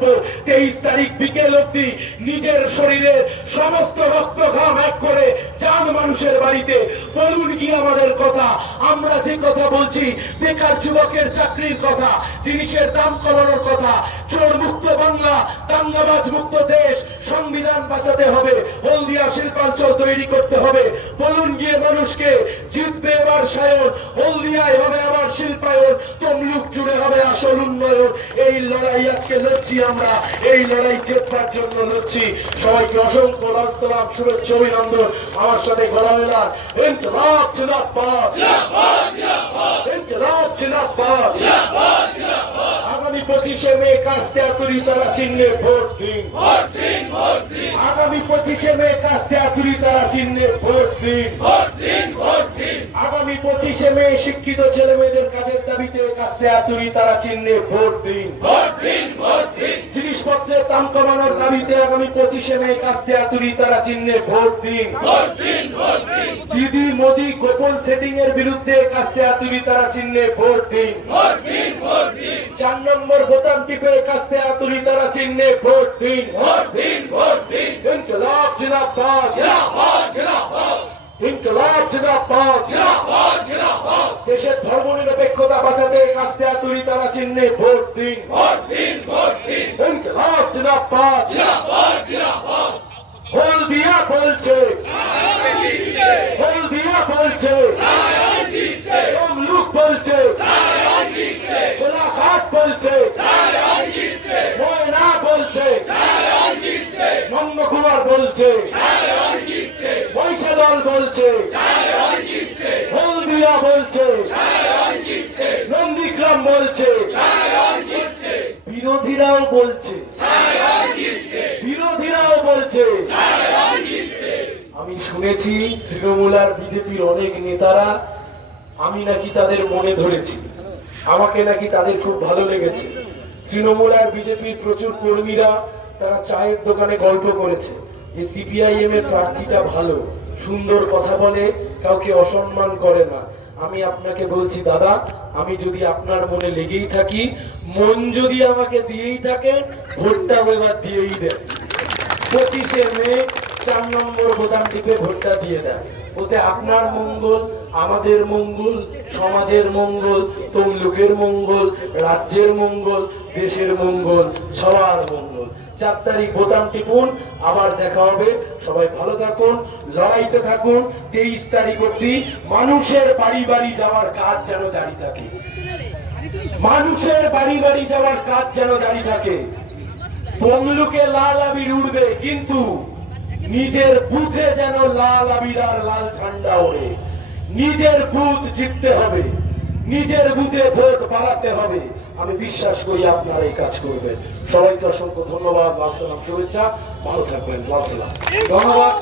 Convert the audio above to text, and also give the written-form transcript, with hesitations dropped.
বক্তব্য 23 তারিখ বিকেল অবধি নিজের শরীরের সমস্ত রক্ত ঘাম এক করে যান মানুষের বাড়িতে, বলুন কি আমাদের কথা। আমরা যে কথা বলছি, বেকার যুবকের চাকরির কথা, জিনিসের দাম কমানোর কথা, চোর মুক্ত বাংলা, দাঙ্গাবাজ মুক্ত দেশ, সংবিধান বাঁচাতে হবে, হলদিয়া শিল্পাঞ্চল তৈরি করতে হবে, বলুন গিয়ে মানুষকে। জিতবে এবার সায়ন, হলদিয়ায় হবে আবার শিল্পায়ন, তমলুক জুড়ে হবে আসল উন্নয়ন। এই লড়াই আজকে লড়ছি আমরা, এই লড়াই জেতবার জন্য লড়ছি। সবাইকে অসংখ্য লাখ সালাম, শুভেচ্ছা, অভিনন্দন। আমার সাথে গলা মেলান, ইনকিলাব জিন্দাবাদ, ইনকিলাব জিন্দাবাদ। আগামী 25শে মে কাস্তে-আতুরি তারা চিহ্নে ভোট দিন, আগামী 25শে মে কাস্তে-আতুরি তারা চিহ্নে ভোট দিন, আগামী 25শে মে শিক্ষিত ছেলে মেয়েদের কাজের দাবিতে কাস্তে-আতুরি তারা চিহ্নে ভোট দিন, জিনিসপত্রের দাম কমানোর দাবিতে আগামী 25শে মে কাস্তে-আতুরি তারা চিহ্নে ভোট দিন, দিদি মোদি গোপন সেটিং এর বিরুদ্ধে কাস্তে-আতুরি তারা চিহ্নে ভোট দিন, 4 নম্বর বোতাম টিপে কাস্তে-আতুরি তারা চিহ্নে ভোট দিন। ইনকিলাব জিন্দাবাদ, ইনকিলাব জিন্দাবাদ। দেশের ধর্মনিরপেক্ষতা বাঁচাতে কাস্তে-আতুরি তারা চিহ্নে ভোট দিন। ইনকিলাব জিন্দাবাদ। হলদিয়া বলছে, হলদিয়া বলছে, তমলুক বলছে, গোলাঘাট বলছে, ময়না বলছে, নন্দকুমার বলছে, বৈশাদল বলছে, হলদিয়া বলছে, নন্দীগ্রাম বলছে, বিরোধীরাও বলছে, বিরোধীরাও বলছে। আমি শুনেছি তৃণমূল আর বিজেপির অনেক নেতারা, আমি নাকি তাদের মনে ধরেছি, আমাকে নাকি তাদের খুব ভালো লেগেছে। তৃণমূল আর বিজেপির প্রচুর কর্মীরা তারা চায়ের দোকানে গল্প করেছে যে সিপিআইএম এর প্রার্থীটা ভালো, সুন্দর কথা বলে, কাউকে অসম্মান করে না। আমি আপনাকে বলছি দাদা, আমি যদি আপনার মনে লেগেই থাকি, মন যদি আমাকে দিয়েই থাকেন, ভোটটা এবার দিয়েই দেন। 25শে মে 4 নম্বর বোতাম টিপে ভোটটা দিয়ে দেন। ওতে আপনার মঙ্গল, আমাদের মঙ্গল, সমাজের মঙ্গল, তমলুকের মঙ্গল, রাজ্যের মঙ্গল, দেশের মঙ্গল, সবার মঙ্গল। 4 তারিখ বোতাম টিপুন, আবার দেখা হবে। সবাই ভালো থাকুন, লড়াইতে থাকুন। 23 তারিখ অবধি মানুষের বাড়ি বাড়ি যাওয়ার কাজ যেন জারি থাকে, মানুষের বাড়ি বাড়ি যাওয়ার কাজ যেন জারি থাকে। তমলুকে লাল আবির উড়বে, কিন্তু নিজের বুথে যেন লাল আবির আর লাল ঝান্ডা ওড়ে। নিজের বুথ জিততে হবে, নিজের বুথে ভোট বাড়াতে হবে। আমি বিশ্বাস করি আপনারা এই কাজ করবেন। সবাইকে অসংখ্য ধন্যবাদ, লাল সালাম, শুভেচ্ছা, ভালো থাকবেন, লাল সালাম, ধন্যবাদ।